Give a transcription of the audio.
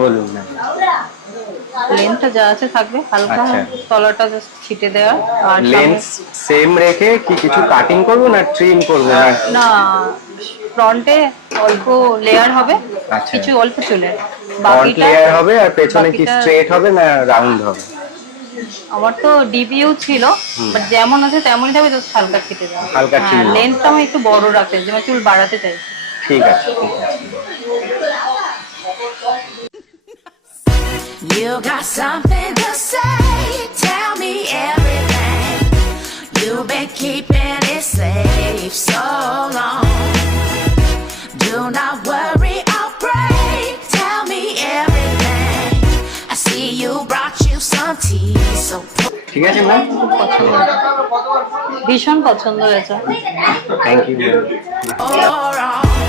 বলুন না। লেন্থটা যা আছে থাকবে, হালকা তলাটা জাস্ট ছিটে দেওয়া। আর লেন্থ সেম রেখে কি কিছু কাটিং করব না ট্রিম করব না, ফ্রন্টে অল্প লেয়ার হবে, আচ্ছা, কিছু অল্প চুলের, ফ্রন্ট বাকিটা লেয়ার হবে আর পেছনে কি স্ট্রেট হবে না রাউন্ড হবে? আমার তো ডিবিও ছিল, বাট যেমন আছে তেমনই থাকবে, জাস্ট হালকা ছিটে দেওয়া। হালকা হ্যাঁ, ট্রিম। লেন্থটা আমি একটু বড় রাখতে চাই, যেমন চুল বাড়াতে চাইছি। ঠিক আছে, ঠিক আছে। You got something to say, tell me everything. You've been keeping it safe so long. Do not worry, I'll pray. Tell me everything. I see you brought you some tea, so ঠিক আছে ma'am, খুব পছন্দ, ভীষণ পছন্দ হয়েছে। Thank you ma'am. pour on.